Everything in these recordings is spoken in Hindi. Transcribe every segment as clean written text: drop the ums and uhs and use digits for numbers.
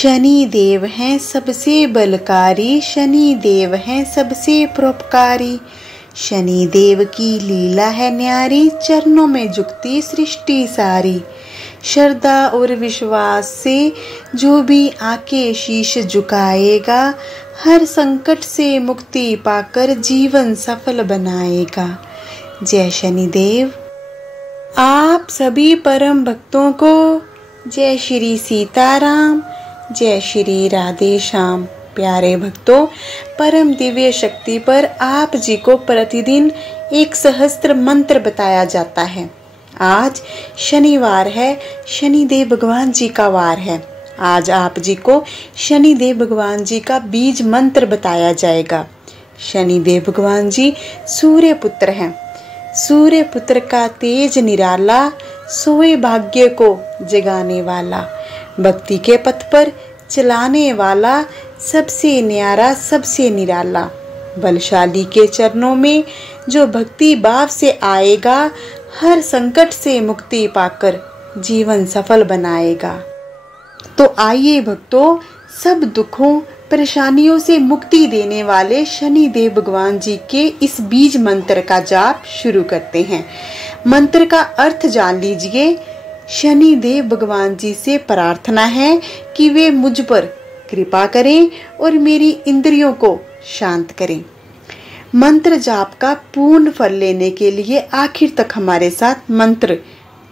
शनि देव हैं सबसे बलकारी, शनि देव हैं सबसे परोपकारी। शनि देव की लीला है न्यारी, चरणों में झुकती सृष्टि सारी। श्रद्धा और विश्वास से जो भी आके शीश झुकाएगा, हर संकट से मुक्ति पाकर जीवन सफल बनाएगा। जय शनिदेव। आप सभी परम भक्तों को जय श्री सीताराम, जय श्री राधे श्याम। प्यारे भक्तों, परम दिव्य शक्ति पर आप जी को प्रतिदिन एक सहस्त्र मंत्र बताया जाता है। आज शनिवार है, शनिदेव भगवान जी का वार है। आज आप जी को शनिदेव भगवान जी का बीज मंत्र बताया जाएगा। शनिदेव भगवान जी सूर्य पुत्र हैं। सूर्य पुत्र का तेज निराला, सोए भाग्य को जगाने वाला, भक्ति के पथ पर चलाने वाला, सबसे न्यारा सबसे निराला। बलशाली के चरणों में जो भक्ति भाव से आएगा, हर संकट से मुक्ति पाकर जीवन सफल बनाएगा। तो आइए भक्तों, सब दुखों परेशानियों से मुक्ति देने वाले शनिदेव भगवान जी के इस बीज मंत्र का जाप शुरू करते हैं। मंत्र का अर्थ जान लीजिए। शनिदेव भगवान जी से प्रार्थना है कि वे मुझ पर कृपा करें और मेरी इंद्रियों को शांत करें। मंत्र जाप का पूर्ण फल लेने के लिए आखिर तक हमारे साथ मंत्र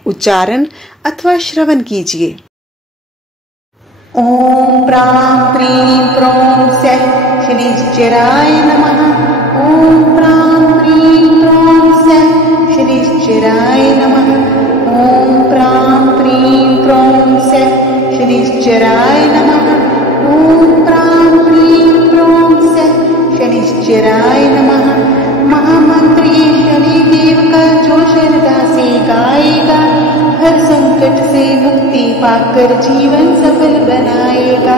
उच्चारण अथवा श्रवण कीजिए। ओम प्रां प्रीं प्रों सः श्रीश्चराय नमः। ओम प्रां प्रीं प्रों सः श्रीश्चराय नमः। ओम प्रां प्रीं प्रों सः श्रीश्चराय नमः। ओम प्रां प्रीं प्रों सः शनिश्चराय नमः। महामंत्र ये शनिदेव का जो श्रद्धा से गाएगा, हर संकट से मुक्ति पाकर जीवन सफल बनाएगा।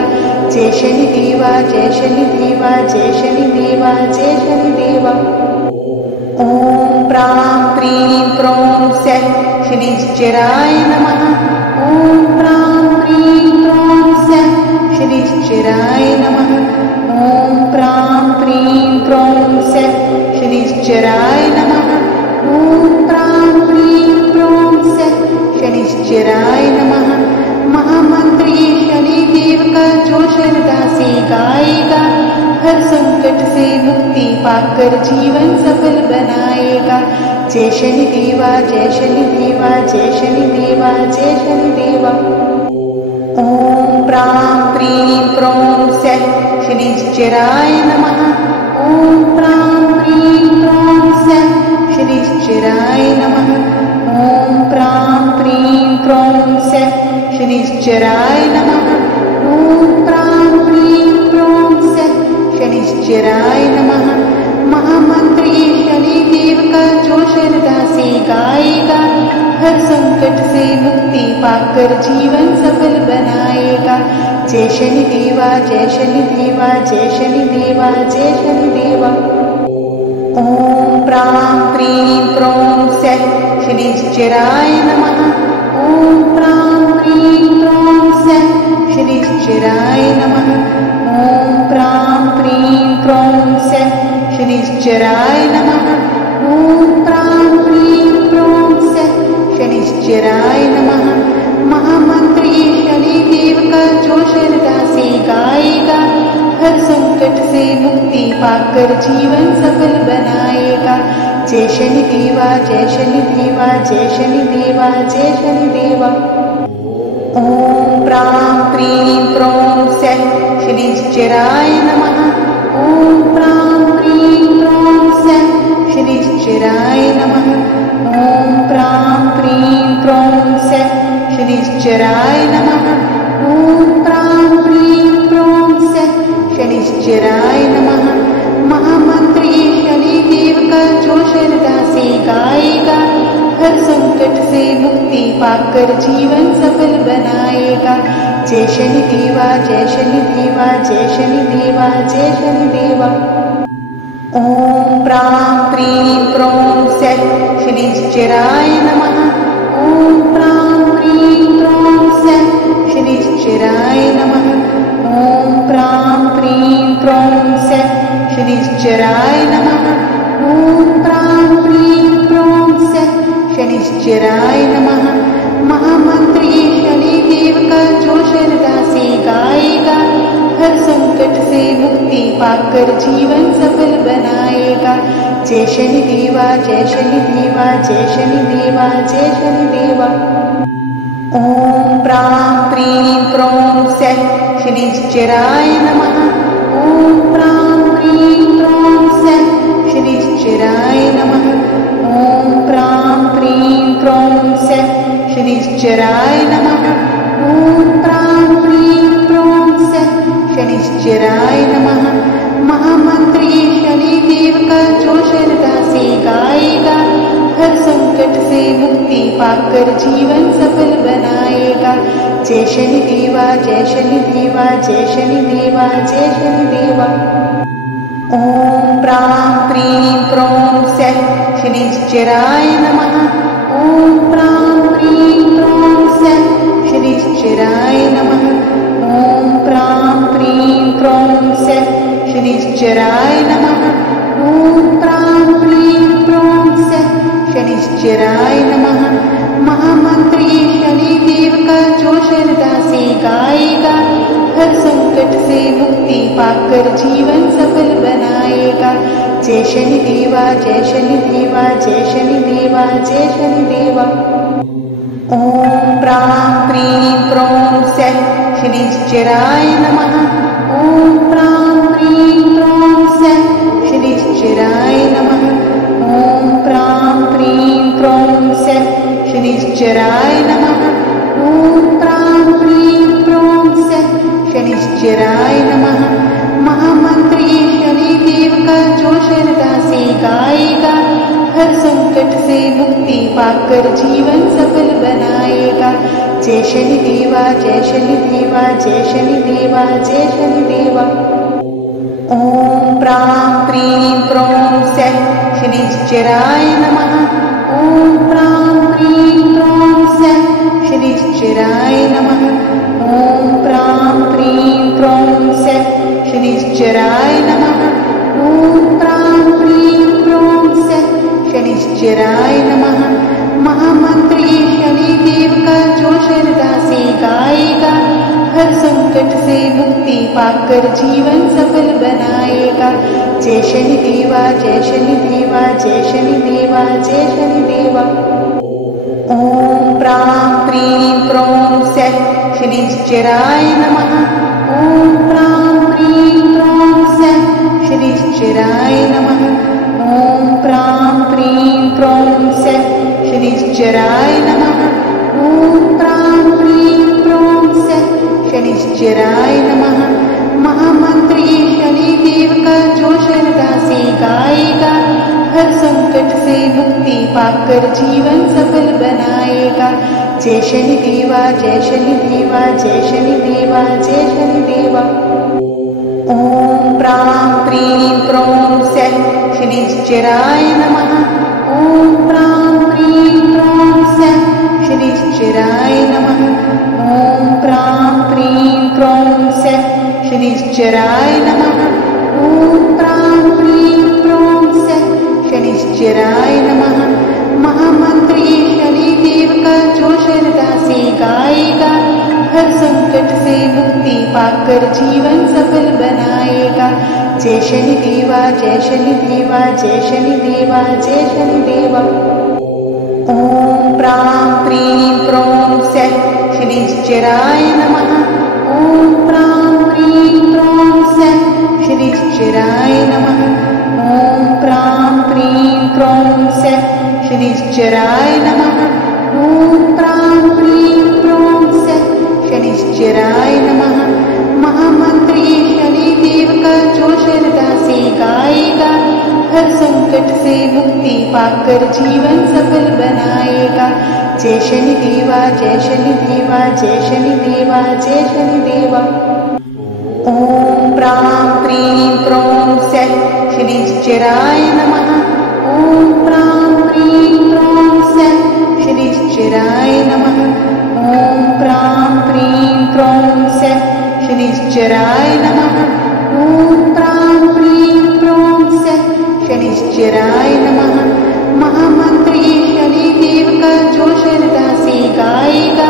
जय शनिदेवा, जय शनिदेवा, जय शनिदेवा, जय शनिदेवा। ओम प्रां प्रीं प्रों सः शनिश्चराय नमः। ओम प्रां प्रीं प्रों सः शनिश्चराय नमः। ओम प्रां प्रीं प्रों सः शनिश्चराय नमः। ओम प्रां प्रीं प्रों सः शनिश्चराय नमः। महामंत्र ये शनिदेव का जो श्रद्धा से गाएगा, हर संकट से मुक्ति पाकर जीवन सफल बनाएगा। जय शनिदेवा, जय शनिदेवा, जय शनिदेवा, जय शनिदेवा। ओम प्रां प्रीं प्रों सः शनिश्चराय नमः। ओम प्रां प्रीं प्रों सः शनिश्चराय नमः। ओम प्रां प्रीं प्रों सः शनिश्चराय नमः। ओम प्रां प्रीं प्रों सः शनिश्चराय नमः। महामंत्र ये शनिदेव का जो श्रद्धा से गाएगा, हर संकट से मुक्ति पाकर जीवन सफल बनाएगा। जय शनिदेवा, जय शनिदेवा, जय शनिदेवा, जय शनिदेवा। ओम प्रां प्रीं प्रों सः शनिश्चराय नमः। ओम प्रां प्रीं प्रों सः शनिश्चराय नमः। ओम प्रां प्रीं प्रों सः शनिश्चराय नमः। ओम प्रां प्रीं प्रों सः शनिश्चराय नमः। महामंत्र ये शनिदेव का जो श्रद्धा से गाएगा, हर संकट से मुक्ति पाकर जीवन सफल बनाएगा। जय शनिदेवा, जय शनिदेवा, जय शनिदेवा, जय शनिदेवा। ओम प्रां प्रीं प्रों सः शनिश्चराय नमः। ओम प्रां प्रीं प्रों सः शनिश्चराय नमः। ओम प्रां प्रीं प्रों सः शनिश्चराय नमः। ओम प्रां प्रीं प्रों सः शनिश्चराय नमः। महामंत्र ये शनिदेव का जो श्रद्धा से गाएगा, हर संकट से मुक्ति पाकर जीवन सफल बनाएगा। जय शनिदेवा, जय शनिदेवा, जय शनिदेवा, जय शनिदेवा। ओम प्रां प्रीं प्रों सः शनिश्चराय नमः। ओम प्रां प्रीं प्रों सः शनिश्चराय नमः। प्रों सः शनिश्चराय नमः। ॐ प्रां प्रीं प्रों सः शनिश्चराय नमः। महामंत्र ये शनिदेव का जो श्रद्धा से गाएगा हर संकट से मुक्ति पाकर जीवन सफल बनाएगा। जय शनिदेवा जय शनिदेवा जय शनिदेवा जय शनिदेवा। ॐ प्रां प्रीं प्रों सः शनिश्चराय नमः। ॐ प्रां प्रीं प्रों सः शनिश्चराय नमः। ॐ प्रां प्रीं प्रों सः शनिश्चराय नमः। ॐ प्रां प्रीं प्रों सः शनिश्चराय नमः। महामंत्र ये शनिदेव का जो श्रद्धा से गाएगा हर संकट से मुक्ति पाकर जीवन सफल बनाएगा। जय शनिदेवा जय शनिदेवा जय शनिदेवा जय शनिदेवा। ॐ प्रां प्रीं प्रों सः शनिश्चराय नमः। ॐ प्रां प्रीं प्रों सः शनिश्चराय नमः। ॐ प्रां प्रीं प्रों सः शनिश्चराय नमः। ॐ प्रां प्रीं प्रों सः शनिश्चराय नमः। महामंत्र ये शनिदेव का जो श्रद्धा से गाएगा हर संकट से मुक्ति पाकर जीवन सफल बनाएगा। जय शनिदेवा जय शनिदेवा जय शनिदेवा जय शनिदेवा। ॐ प्रां प्रीं प्रों सः शनिश्चराय नमः। ॐ प्रां प्रीं प्रों सः शनिश्चराय नमः। ॐ प्रां प्रीं प्रों सः शनिश्चराय नमः। ॐ प्रां प्रीं प्रों सः शनिश्चराय नमः। महामंत्र ये शनिदेव का जो श्रद्धा से गाएगा हर संकट से मुक्ति पाकर जीवन सफल बनाएगा। जय शनिदेवा जय शनिदेवा जय शनिदेवा जय शनिदेवा। ॐ प्रां प्रीं प्रों सः शनिश्चराय नमः। ॐ प्रां प्रीं प्रों सः शनिश्चराय नमः। ॐ प्रां प्रीं प्रों सः शनिश्चराय नमः। ॐ प्रां प्रीं प्रों सः शनिश्चराय नमः। महामंत्र ये शनिदेव का जो श्रद्धा से गाएगा हर संकट से मुक्ति पाकर जीवन सफल बनाएगा। जय शनिदेवा जय शनिदेवा जय शनिदेवा जय शनिदेवा। ॐ प्रां प्रीं प्रों सः शनिश्चराय नमः। ॐ प्रां प्रीं प्रों सः शनिश्चराय नमः। ॐ प्रां प्रीं प्रों सः शनिश्चराय नमः। ॐ प्रां प्रीं प्रों सः शनिश्चराय नमः। महामंत्र ये शनिदेव का जो श्रद्धा से गाएगा हर संकट से मुक्ति पाकर जीवन सफल बनाएगा। जय शनिदेवा जय शनिदेवा जय शनिदेवा जय शनिदेवा। ॐ प्रां प्रीं प्रों सः शनिश्चराय नमः। ॐ प्रां प्रीं प्रों सः शनिश्चराय नमः। ॐ प्रां प्रीं प्रों सः शनिश्चराय नमः। ॐ प्रां प्रीं प्रों सः शनिश्चराय नमः। महामंत्र ये शनिदेव का जो श्रद्धा से गाएगा हर संकट से मुक्ति पाकर जीवन सफल बनाएगा। जय शनिदेवा जय शनिदेवा जय शनिदेवा जय शनिदेवा। ॐ प्रां प्रीं प्रों सः शनिश्चराय नमः। ॐ प्रां प्रीं प्रों सः शनिश्चराय नमः। ॐ प्रां प्रीं प्रों सः शनिश्चराय नमः। ॐ प्रां प्रीं प्रों सः शनिश्चराय नमः। महामंत्र ये शनिदेव का जो श्रद्धा से गाएगा हर संकट से मुक्ति पाकर जीवन सफल बनाएगा। जय शनिदेवा जय शनिदेवा जय शनिदेवा जय शनिदेवा। ॐ प्रां प्रीं प्रों सः शनिश्चराय नमः। ॐ प्रां प्रीं प्रों सः शनिश्चराय नमः। ॐ प्रां प्रीं प्रों सः शनिश्चराय नमः। ॐ शनिश्चराय नमः। महामंत्र ये शनिदेव का जो श्रद्धा से गाएगा,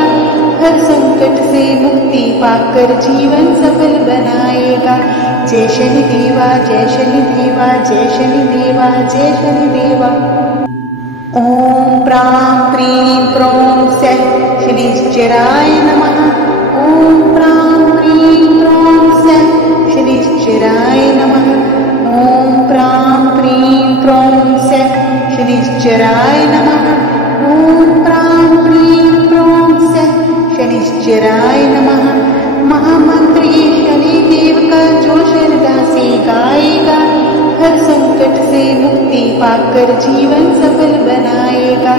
हर संकट से मुक्ति पाकर जीवन सफल बनाएगा। जय शनिदेवा, जय शनिदेवा, जय शनिदेवा, जय शनिदेवा। ओम प्रां प्रीं प्रों सः शनिश्चराय नमः। ओम प्रां प्रीं प्रों सः शनिश्चराय नमः। ओम प्रां प्रीं प्रों सः शनिश्चराय नमः। ओम प्रां प्रीं प्रों सः शनिश्चराय नमः। महामंत्र ये शनिदेव का जो श्रद्धा से गाएगा, हर संकट से मुक्ति पाकर जीवन सफल बनाएगा।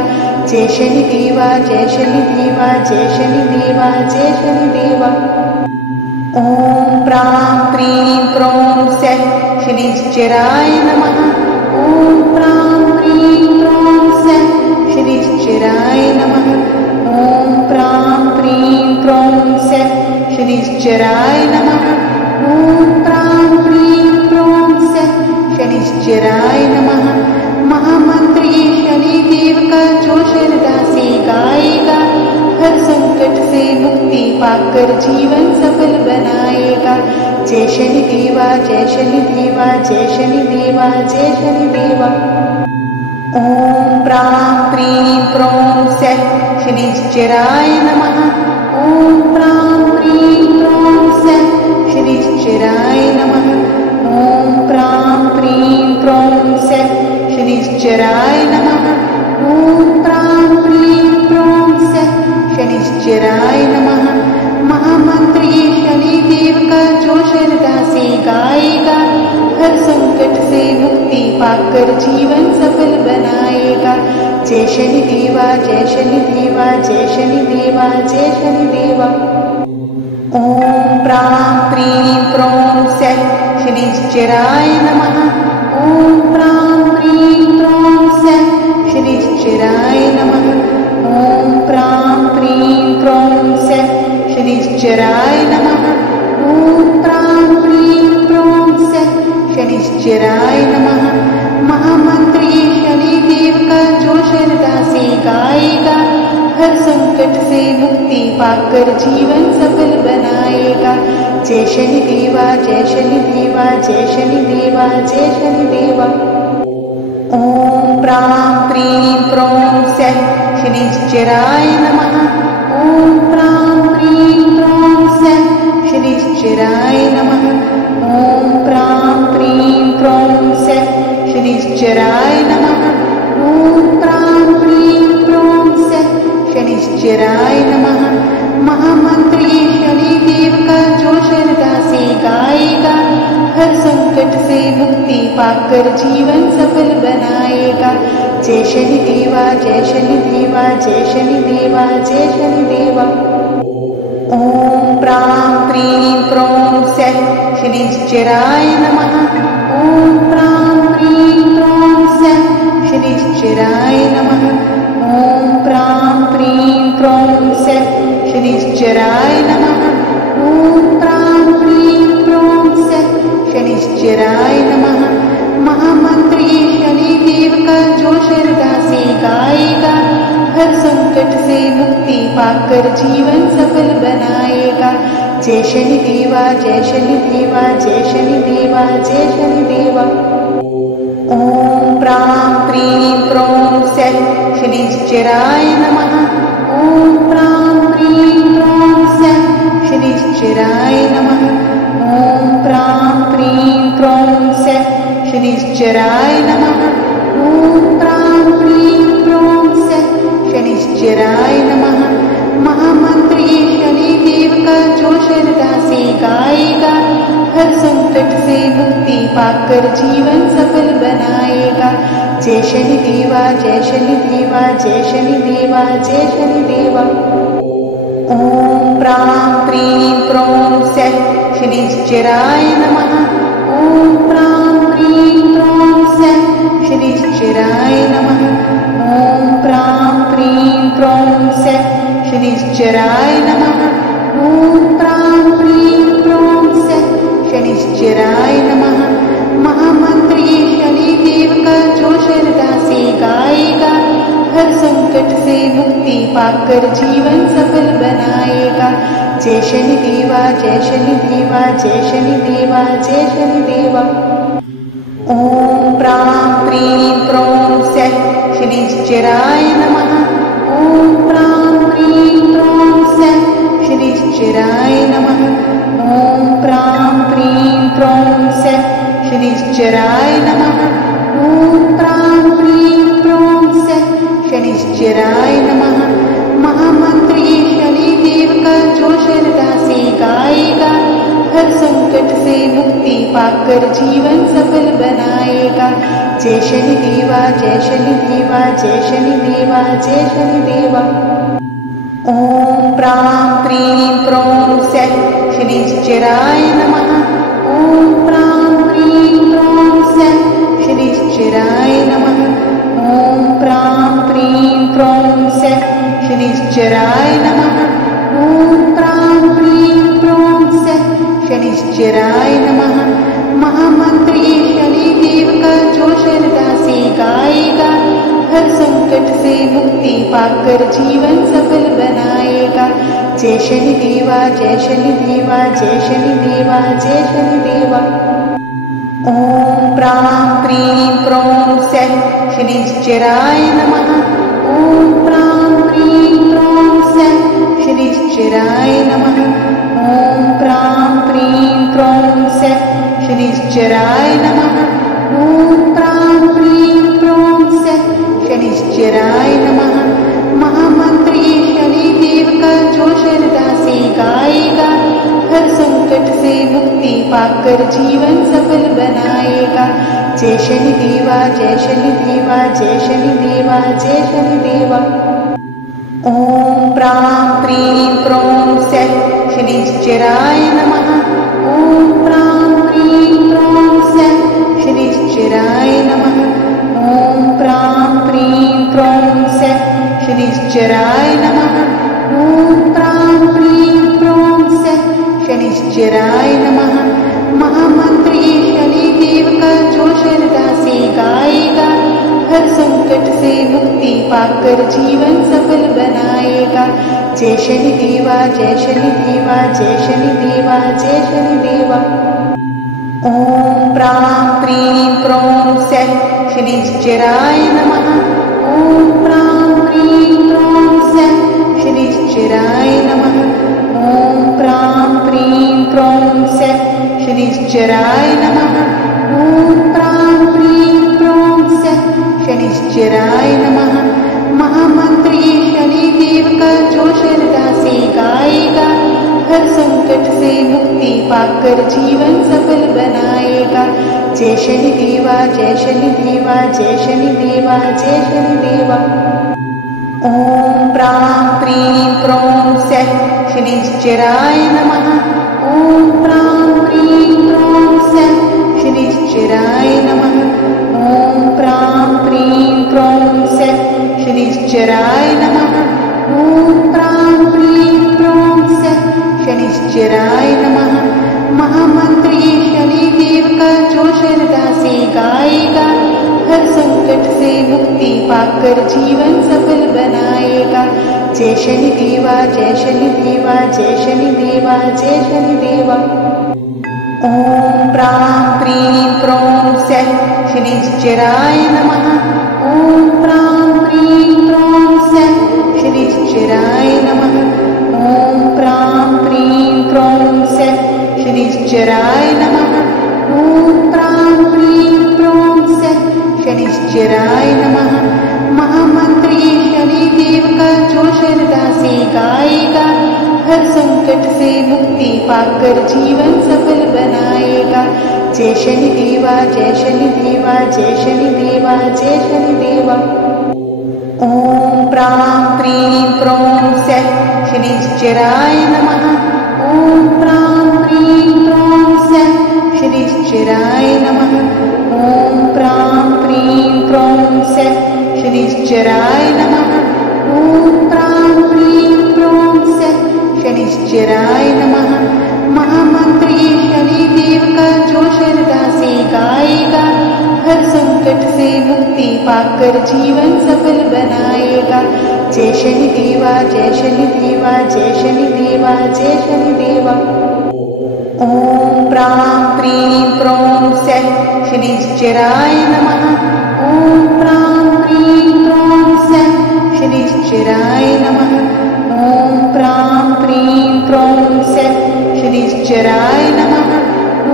जय शनिदेवा, जय शनिदेवा, जय शनिदेवा, जय शनिदेवा। ओम प्रां प्रीं प्रों सः शनिश्चराय नमः। ओम प्रां प्रीं प्रों सः शनिश्चराय नमः। ओम प्रां प्रीं प्रों सः शनिश्चराय नमः। ओम प्रां प्रीं प्रों सः शनिश्चराय नमः। महामंत्र ये शनिदेव का जो श्रद्धा से गाएगा, हर संकट से मुक्ति पाकर जीवन सफल बनाएगा। जय शनिदेवा, जय शनिदेवा, जय शनिदेवा, जय शनिदेवा। ओम प्रां प्रीं प्रों सः शनिश्चराय नमः। ओम प्रां प्रीं प्रों सः शनिश्चराय नमः। ओम प्रां प्रीं प्रों सः शनिश्चराय नमः। ओम प्रां प्रीं प्रों सः शनिश्चराय नमः। महामंत्र ये शनिदेव का जो श्रद्धा से गाएगा, हर संकट से मुक्ति पाकर जीवन सफल बनाएगा। जय शनिदेवा, जय शनिदेवा, जय शनिदेवा, जय शनिदेवा। ओम प्रां प्रीं प्रों सः शनिश्चराय नमः। ओम प्रां प्रीं प्रों सः शनिश्चराय नमः। ओम प्रां प्रीं प्रों सः शनिश्चराय नमः। ओम प्रां प्रीं प्रों सः शनिश्चराय नमः। महामंत्र ये शनिदेव का जो श्रद्धा से गाएगा, हर संकट से मुक्ति पाकर जीवन सफल बनाएगा। जय शनिदेवा, जय शनिदेवा, जय शनिदेवा, जय शनिदेवा। ओम प्रां प्रीं प्रों सः शनिश्चराय नमः। ओम प्रां प्रीं प्रों सः शनिश्चराय नमः। ओम प्रां प्रीं प्रों सः शनिश्चराय नमः। ओम प्रां प्रीं प्रों सः शनिश्चराय नमः। महामंत्र ये शनिदेव का जो श्रद्धा से गाएगा, हर संकट से मुक्ति पाकर जीवन सफल बनाएगा। जय शनिदेवा, जय शनिदेवा, जय शनिदेवा, जय शनिदेवा। ओम प्रां प्रीं प्रों सः शनिश्चराय नमः। ओम प्रां प्रीं प्रों सः शनिश्चराय नमः। ओम प्रां प्रीं प्रों सः शनिश्चराय नमः। ओम प्रां प्रीं प्रों सः शनिश्चराय नमः। महामंत्र ये शनिदेव का जो श्रद्धा से गाएगा, हर संकट से मुक्ति पाकर जीवन सफल बनाएगा। जय शनिदेवा, जय शनिदेवा, जय शनिदेवा, जय शनिदेवा। ओम प्रां प्रीं प्रों सः शनिश्चराय नमः। ओम प्रां प्रीं प्रों सः शनिश्चराय नमः। ओम प्रां प्रीं प्रों सः शनिश्चराय नमः। ओम प्रां प्रीं प्रों सः शनिश्चराय नमः। महामंत्र ये शनिदेव का जो श्रद्धा से गाएगा, हर संकट से मुक्ति पाकर जीवन सफल बनाएगा। जय शनिदेवा, जय शनिदेवा, जय शनिदेवा, जय शनिदेवा। ओम प्रां प्रीं प्रों सः शनिश्चराय नमः। ओम प्रां प्रीं प्रों सः शनिश्चराय नमः। ओम प्रां प्रीं प्रों सः शनिश्चराय नमः। ओम प्रां प्रीं प्रों सः शनिश्चराय नमः। महामंत्र ये शनिदेव का जो पाकर जीवन सफल बनाएगा। जय शनिदेवा जय शनिदेवा जय शनिदेवा जय शनिदेवा। ओम प्रां प्रीं प्रों सः शनिश्चराय नमः। ओम प्रां प्रीं प्रों सः शनिश्चराय नमः। ओम प्रां प्रीं प्रों सः शनिश्चराय नमः। ओम प्रां प्रीं प्रों सः शनिश्चराय नमः। महामंत्र ये शनिदेव का जो श्रद्धा से गाएगा, हर संकट से मुक्ति पाकर जीवन सफल बनाएगा। जय शनिदेवा जय शनिदेवा जय शनिदेवा जय शनिदेवा। ओम प्रां प्रीं प्रों सः शनिश्चराय नमः। ओम प्रां प्रीं प्रों सः शनिश्चराय नमः। ओम प्रां प्रीं प्रों सः शनिश्चराय नमः। ओम प्रां प्रीं प्रों सः शनिश्चराय नमः। महामंत्र ये शनिदेव का जो श्रद्धा से गाएगा, हर संकट से मुक्ति पाकर जीवन सफल बनाएगा। जय शनिदेवा जय शनिदेवा जय शनिदेवा जय शनिदेवा। ओम प्रां प्रीं प्रों सः शनिश्चराय नमः। ओम प्रां प्रीं प्रों सः शनिश्चराय नमः। ओम प्रां प्रीं प्रों सः शनिश्चराय नमः। ओम प्रां प्रीं प्रों सः शनिश्चराय नमः। महामंत्र ये शनिदेव का जो श्रद्धा से गाएगा, हर संकट से मुक्ति पाकर जीवन सफल बनाएगा। जय शनिदेवा जय शनिदेवा जय शनिदेवा जय शनिदेवा। ओम प्रां प्रीं प्रों सः शनिश्चराय नमः। ओम प्रां प्रीं प्रों सः शनिश्चराय नमः। ओम प्रां प्रीं प्रों सः शनिश्चराय नमः। ओम प्रां प्रीं प्रों सः शनिश्चराय नमः। महामंत्र ये शनिदेव का जो श्रद्धा से गाएगा, हर संकट से मुक्ति पाकर जीवन सफल बनाएगा। जय शनिदेवा जय शनिदेवा जय शनिदेवा जय शनिदेवा। ओम प्रां प्रीं प्रों सः शनिश्चराय नमः। ओम प्रां प्रीं प्रों सः शनिश्चराय नमः। ओम प्रां प्रीं प्रों सः शनिश्चराय नमः। ओम प्रां प्रीं प्रों सः शनिश्चराय नमः। महामंत्र ये शनिदेव का जो श्रद्धा से गाएगा, हर संकट से मुक्ति पाकर जीवन सफल बनाएगा। जय शनिदेवा जय शनिदेवा जय शनिदेवा जय शनिदेवा। ओम प्रां प्रीं प्रों सः शनिश्चराय नमः। ओम प्रां प्रीं प्रों सः शनिश्चराय नमः। ओम प्रां प्रीं प्रों सः शनिश्चराय नमः। ओम प्रां प्रीं प्रों सः शनिश्चराय नमः। महामंत्र ये शनिदेव का जो श्रद्धा से गाएगा, हर संकट से मुक्ति पाकर जीवन सफल बनाएगा। जय शनिदेवा जय शनिदेवा जय शनिदेवा जय शनिदेवा। ओम प्रां प्रीं प्रों सः शनिश्चराय नमः। ओम प्रां प्रीं प्रों सः शनिश्चराय नमः। ओम प्रां प्रीं प्रों सः शनिश्चराय नमः। ओम प्रां प्रीं प्रों सः शनिश्चराय नमः। महामंत्र ये शनिदेव का जो श्रद्धा से गाएगा, हर संकट से मुक्ति पाकर जीवन सफल बनाएगा। जय शनिदेवा जय शनिदेवा जय शनिदेवा जय शनिदेवा। ओम प्रां प्रीं प्रों सः शनिश्चराय नमः। ओम प्रां प्रीं प्रों सः शनिश्चराय नमः। ओम प्रां प्रीं प्रों सः शनिश्चराय नमः। ओम प्रां प्रीं प्रों सः शनिश्चराय नमः। महामंत्र ये शनिदेव का जो श्रद्धा से गाएगा, हर संकट से मुक्ति पाकर जीवन सफल बनाएगा। जय जय शनि देवा, जय शनि देवा, जय शनि देवा, जय शनि देवा। ओम प्रां प्रीं प्रौं सः शनिश्चराय नमः। ओम प्रां प्रीं प्रौं सः शनिश्चराय नमः। ओम प्रां प्रीं प्रौं सः शनिश्चराय नमः।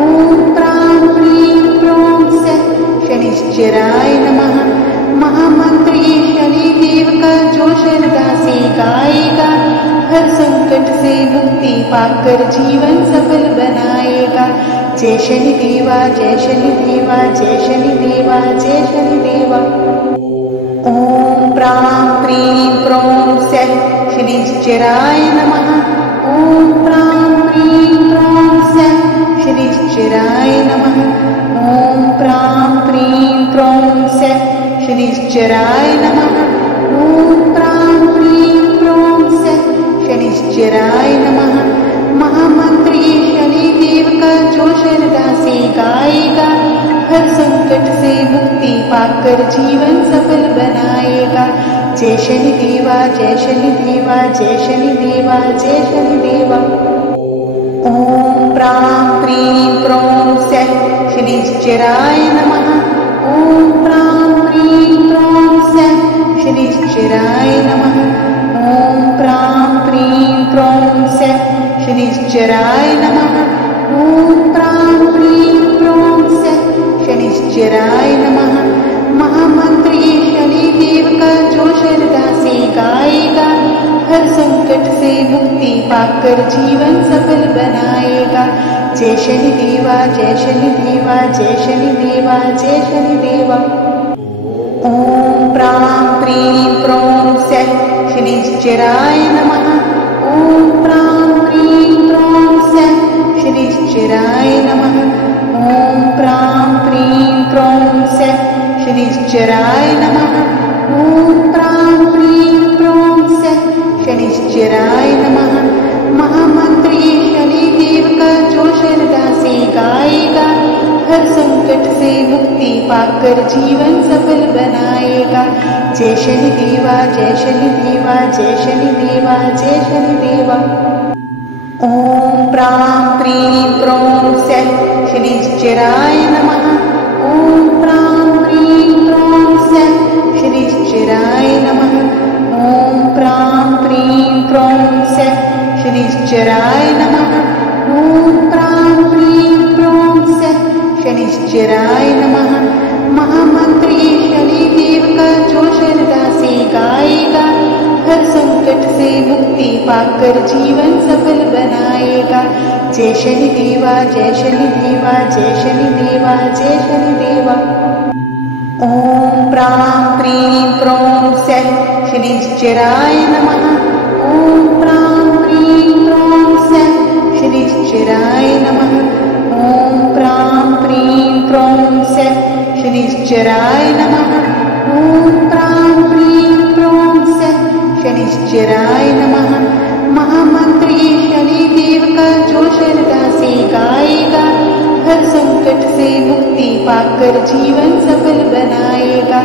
ओम प्रां प्रीं प्रौं सः शनिश्चराय नमः। महामंत्र ये शनि देव का जो श्रद्धा से गाएगा, हर संकट से मुक्ति पाकर जीवन सफल बनाएगा। जय शनि देवा, जय शनि देवा, जय शनि देवा, जय शनि देवा। ओम प्रां प्रीं प्रौं सः शनिश्चराय नमः। ओम प्रां प्रीं प्रौं सः शनिश्चराय नमः। ओम प्रां प्रीं प्रौं सः शनिश्चराय नमः। ओम प्रां प्रीं प्रौं सः शनिश्चराय नमः। महामंत्र ये शनि देव का जो श्रद्धा से गाएगा, हर संकट से मुक्ति पाकर जीवन सफल बनाएगा। जय शनि देवा, जय शनि देवा, जय शनि देवा, जय शनि देवा। ओम प्रां प्रीं प्रौं सः शनिश्चराय नमः। ओम प्रां प्रीं प्रौं सः शनिश्चराय नमः। ओम प्रां प्रीं प्रौं सः शनिश्चराय नमः। ओम प्रां प्रीं प्रौं सः शनिश्चराय नमः। महामंत्र ये शनि देव का जो श्रद्धा से गाएगा, हर संकट से मुक्ति पाकर जीवन सफल बनाएगा। जय शनि देवा, जय शनि देवा, जय शनि देवा, जय शनि देवा। ओम प्रां प्रीं प्रौं सः शनिश्चराय नमः। ओम प्रां प्रीं प्रौं सः शनिश्चराय नमः। ओम प्रां प्रीं प्रौं सः शनिश्चराय नमः। ओम प्रां प्रीं प्रौं सः शनिश्चराय नमः। महामंत्र ये शनि देव का जो श्रद्धा से गाएगा, हर संकट से मुक्ति पाकर जीवन सफल बनाएगा। जय शनि देवा, जय शनि देवा, जय शनि देवा, जय शनि देवा। ओम प्रां प्रीं प्रौं सः शनिश्चराय नमः। ओम प्रां प्रीं प्रौं सः शनिश्चराय नमः। ओम प्रां प्रीं प्रौं सः शनिश्चराय नमः। ओम प्रां प्रीं प्रौं सः शनिश्चराय नमः। महामंत्र ये शनि देव का जो श्रद्धा से गाएगा, हर संकट से मुक्ति पाकर जीवन सफल बनाएगा। जय शनि देवा, जय शनि देवा, जय शनि देवा, जय शनि देवा। ओम प्रां प्रीं प्रौं सः शनिश्चराय नमः। ओम प्रां प्रीं प्रौं सः शनिश्चराय नमः। ओम प्रां प्रीं प्रौं सः शनिश्चराय नमः। ओम प्रां प्रीं प्रौं सः शनिश्चराय नमः। महामंत्र ये शनि देव का जो श्रद्धा से गाएगा, हर संकट से मुक्ति पाकर जीवन सफल बनाएगा।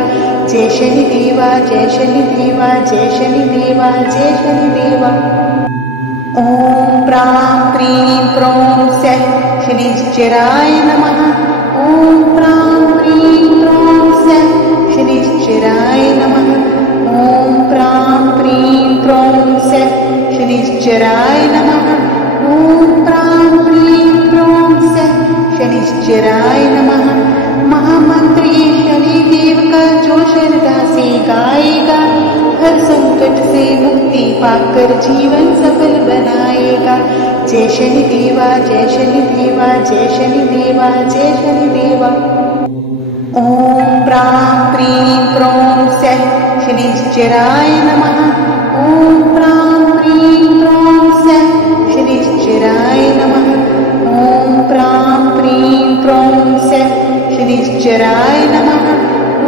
जय शनि देवा, जय शनि देवा, जय शनि देवा, जय शनि देवा। ओम प्रां प्रीं प्रौं सः शनिश्चराय नमः। ओम प्रां प्रीं प्रौं सः शनिश्चराय नमः। ओम प्रां प्रीं प्रौं सः शनिश्चराय नमः। ओम प्रां प्रीं प्रौं सः शनिश्चराय नमः। महामंत्र ये शनि देव का जो श्रद्धा से गाएगा, हर संकट से मुक्ति पाकर जीवन सफल बनाएगा। जय शनि देवा, जय शनि देवा, जय शनि देवा, जय शनि देवा। ओम प्रां प्रीं प्रौं सः शनिश्चराय नमः। ओम प्रां प्रीं प्रौं सः शनिश्चराय नमः। ओम प्रां प्रीं प्रौं सः शनिश्चराय नमः।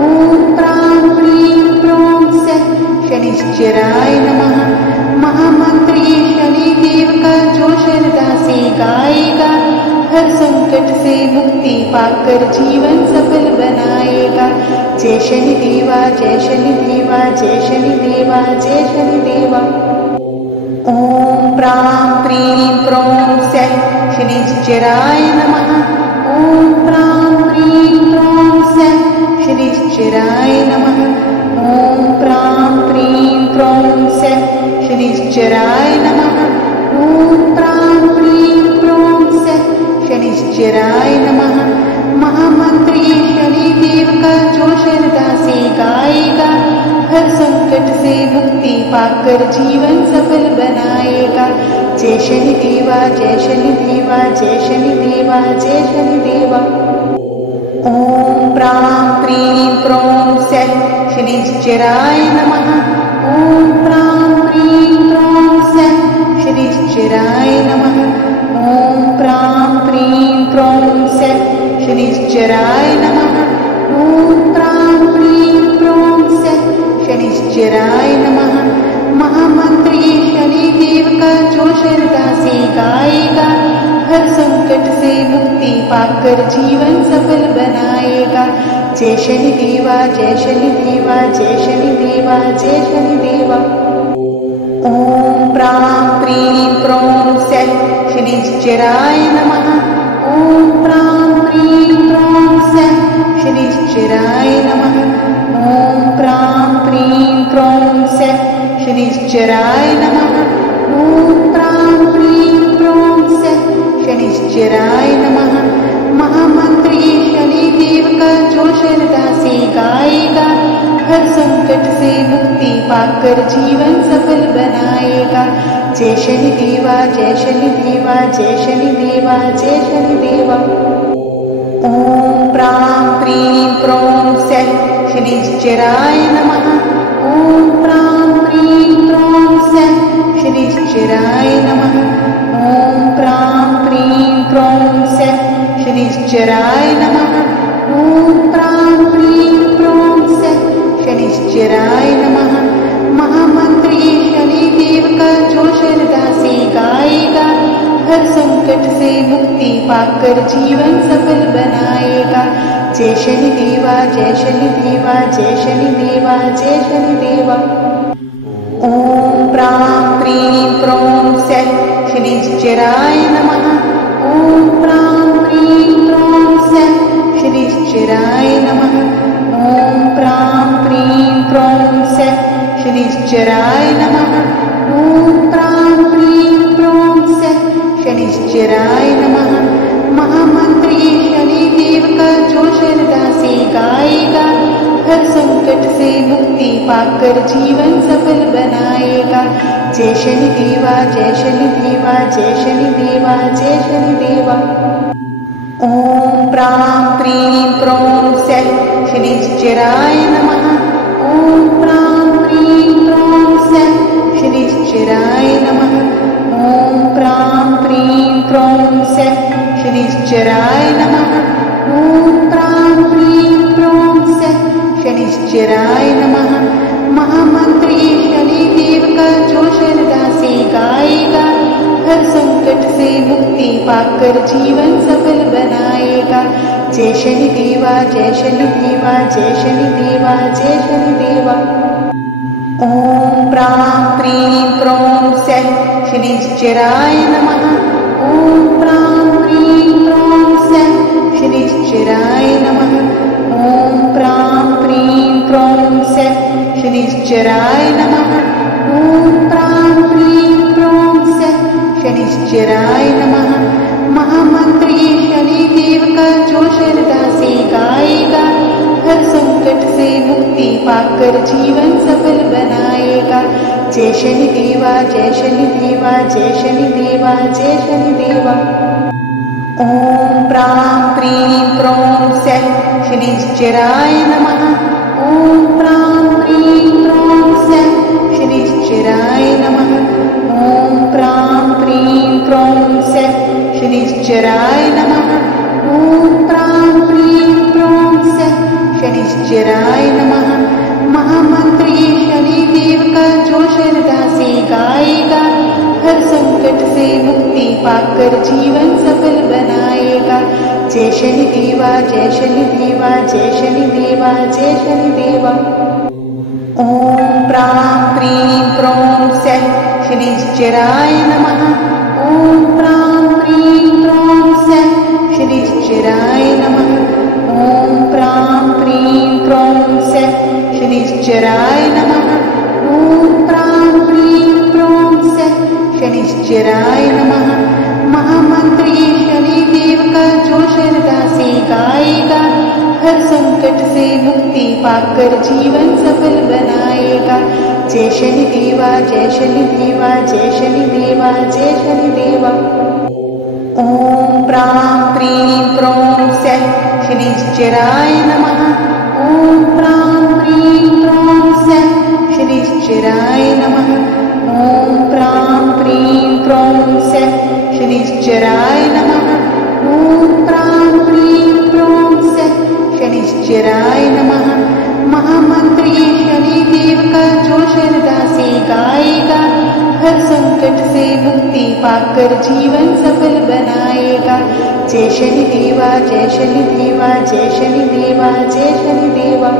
ओम प्रां प्रीं प्रौं सः शनिश्चराय नमः। महामंत्र ये शनि देव का जो श्रद्धा से गाएगा, हर संकट से मुक्ति पाकर जीवन सफल बनाएगा। जय शनि देवा, जय शनि देवा, जय शनि देवा, जय शनि देवा। ओम प्रां प्रीं प्रौं सः शनिश्चराय नमः। ओम प्रां प्रीं प्रौं सः शनिश्चराय नमः। ओम प्रां प्रीं प्रौं सः शनिश्चराय नमः। ओम प्रां प्रीं प्रौं सः शनिश्चराय नमः। महामंत्र ये शनि देव का जो श्रद्धा से गाएगा, हर संकट से मुक्ति पाकर जीवन सफल बनाएगा। जय शनि देवा, जय शनि देवा, जय शनि देवा, जय शनि देवा। ओम प्रां प्रीं प्रौं सः शनिश्चराय नमः। ओम प्रां प्रीं प्रौं सः शनिश्चराय नमः। ओम प्रां प्रीं प्रौं सः शनिश्चराय नमः। ओम प्रां प्रीं प्रौं सः शनिश्चराय नमः। महामंत्र ये शनि देव का जो श्रद्धा से गाएगा, हर संकट से मुक्ति पाकर जीवन सफल बनाएगा। जय शनि देवा, जय शनि देवा, जय शनि देवा, जय शनि देवा। ओम प्रां प्रीं प्रौं सः शनिश्चराय नमः। ओम प्रां प्रीं प्रौं सः शनिश्चराय नमः। ओम प्रां प्रीं प्रौं सः शनिश्चराय नमः। ओम प्रां प्रीं प्रौं सः शनिश्चराय नमः। महामंत्र ये शनि देव का जो श्रद्धा से गाएगा, हर संकट से मुक्ति पाकर जीवन सफल बनाएगा। जय शनि देवा, जय शनि देवा, जय शनि देवा, जय शनि देवा। ओम प्रां प्रीं प्रौं सः शनिश्चराय नमः। ओम प्रां प्रीं प्रौं सः शनिश्चराय नमः। ओम प्रां प्रीं प्रौं सः शनिश्चराय नमः। ओम प्रां प्रीं प्रौं सः शनिश्चराय नमः। महामंत्र ये शनि देव का जो श्रद्धा से गाएगा, हर संकट से मुक्ति पाकर जीवन सफल बनाएगा। जय शनि देवा, जय शनि देवा, जय शनि देवा, जय शनि देवा। ओम प्रां प्रीं प्रौं सः शनिश्चराय नमः। ओम प्रां प्रीं प्रौं सः शनिश्चराय नमः। ओम प्रां प्रीं प्रौं सः शनिश्चराय नमः। ओम प्रां प्रीं प्रौं सः शनिश्चराय नमः। महामंत्र ये शनि देव का जो श्रद्धा से गाएगा, हर संकट से मुक्ति पाकर जीवन सफल बनाएगा। जय शनि देवा, जय शनि देवा, जय शनि देवा, जय शनि देवा। ओम प्रां प्रीं प्रौं सः शनिश्चराय नमः। ओम प्रां प्रीं प्रौं सः शनिश्चराय नमः। ओम प्रां प्रीं प्रौं सः शनिश्चराय नमः। ओम प्रां प्रीं प्रौं सः शनिश्चराय नमः। महामंत्र ये शनि देव का जो श्रद्धा से गाएगा, हर संकट से मुक्ति पाकर जीवन सफल बनाएगा। जय शनि देवा, जय शनि देवा, जय शनि देवा, जय शनि देवा। ओम प्रां प्रीं प्रौं सः शनिश्चराय नमः। ओम प्रां प्रीं प्रौं सः शनिश्चराय नमः। ओम प्रां प्रीं प्रौं सः शनिश्चराय नमः। ओम प्रां प्रीं प्रौं सः शनिश्चराय नमः। महामंत्र ये शनि देव का जो श्रद्धा से गाएगा, हर संकट से मुक्ति पाकर जीवन सफल बनाएगा। जय शनि देवा, जय शनि देवा, जय शनि देवा, जय शनि देवा। ओम प्रां प्रीं प्रौं सः शनिश्चराय नमः। ओम प्रां प्रीं प्रौं सः शनिश्चराय नमः। ओम प्रां प्रीं प्रौं सः शनिश्चराय नमः। ओम प्रां प्रीं प्रौं सः शनिश्चराय नमः। महामंत्र ये शनि देव का जो श्रद्धा से गाएगा, हर संकट से मुक्ति पाकर जीवन सफल बनाएगा। जय शनि देवा, जय शनि देवा, जय शनि देवा, जय शनि देवा। ओम प्रां प्रीं प्रों सः शनिश्चराय नमः। ओम प्रां प्रीं प्रों सः शनिश्चराय नमः। ओम प्रां प्रीं प्रों सः शनिश्चराय नमः। ओम प्रां प्रीं प्रों सः शनिश्चराय नमः। महामंत्र ये शनि देव का जो श्रद्धा से गाएगा, हर संकट से मुक्ति पाकर जीवन सफल बनाएगा। जय शनि देवा, जय शनि देवा, जय शनि देवा, जय शनि देवा। ओम प्रां प्रीं प्रों सः शनिश्चराय नमः। ओम प्रां प्रीं प्रों सः शनिश्चराय नमः। ओम प्रां प्रीं प्रों सः शनिश्चराय नमः। ओम प्रां प्रीं प्रों सः शनिश्चराय नमः। महामंत्र ये शनि देव का जो श्रद्धा से गाएगा, हर संकट से मुक्ति पाकर जीवन सफल बनाएगा। जय शनि देवा, जय शनि देवा, जय शनि देवा, जय शनि देवा।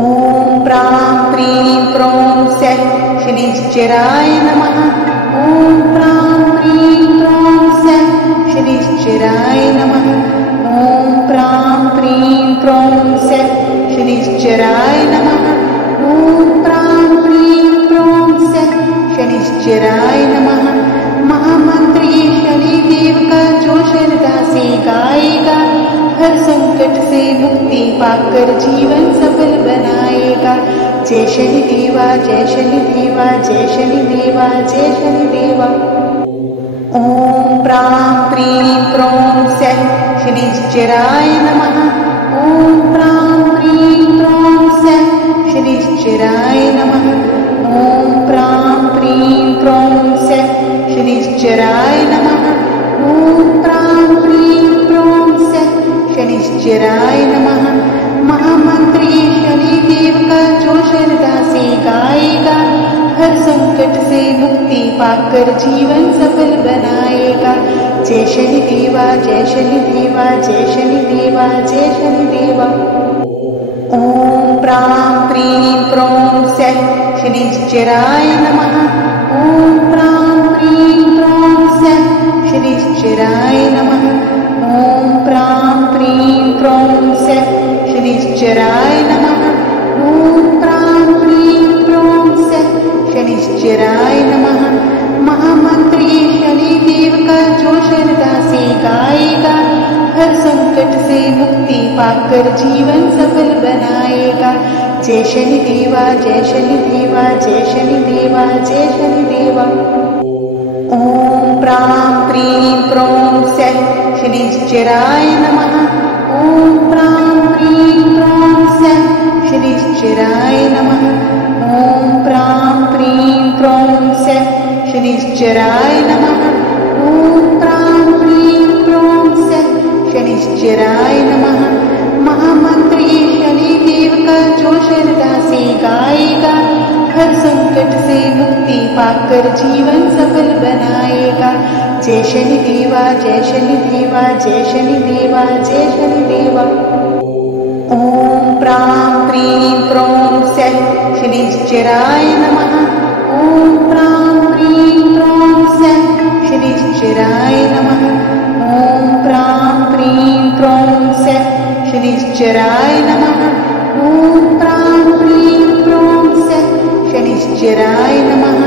ओम प्रां प्रीं प्रों सः शनिश्चराय नमः। ओम प्रां प्रीं प्रों सः शनिश्चराय नमः। ओम प्रां प्रीं प्रों सः शनिश्चराय नमः। ओम प्रां प्रीं प्रों सः शनिश्चराय नमः। महामंत्र ये शनि देव का जो श्रद्धा से गाएगा, हर संकट से मुक्ति पाकर जीवन सफल बनाएगा। जय शनि देवा, जय शनि देवा, जय शनि देवा, जय शनि देवा। ओम प्रां प्रीं प्रों सः शनिश्चराय नमः। ओम प्रां प्रीं प्रों सः शनिश्चराय नमः। ओम प्रां प्रीं प्रों सः शनिश्चराय नमः। ओम प्रां प्रीं प्रों सः शनिश्चराय नमः। महामंत्र ये शनि देव का जो श्रद्धा से गाएगा, हर संकट से मुक्ति पाकर जीवन सफल बनाएगा। जय शनि देवा, जय शनि देवा, जय शनि देवा, जय शनि देवा। ओम प्रां प्रीं प्रों सः शनिश्चराय नमः। ओम प्रां प्रीं प्रों सः शनिश्चराय नमः। ओम प्रां प्रीं प्रों सः शनिश्चराय नमः। ओम प्रां प्रीं प्रों सः शनिश्चराय नमः। महामंत्र ये शनि देव का जो श्रद्धा से गाएगा, हर संकट से मुक्ति पाकर जीवन सफल बनाएगा। जय शनि देवा, जय शनि देवा, जय शनि देवा, जय शनि देवा। ओम प्रां प्रीं प्रों सः शनिश्चराय नमः। ओम प्रां प्रीं प्रों सः शनिश्चराय नमः। ओम प्रां प्रीं प्रों सः शनिश्चराय नमः। ओम प्रां प्रीं प्रों सः शनिश्चराय नमः। महामंत्र ये शनि देव का जो श्रद्धा से गाएगा, हर संकट से मुक्ति पाकर जीवन सफल बनाएगा। जय शनि देवा, जय शनि देवा, जय शनि देवा, जय शनि देवा। ओम प्रां प्रीं प्रों सः शनिश्चराय नमः। ओम प्रां प्रीं प्रों सः शनिश्चराय नमः। ओम प्रां प्रीं प्रों सः शनिश्चराय नमः। ओम प्रां प्रीं प्रों सः शनिश्चराय नमः।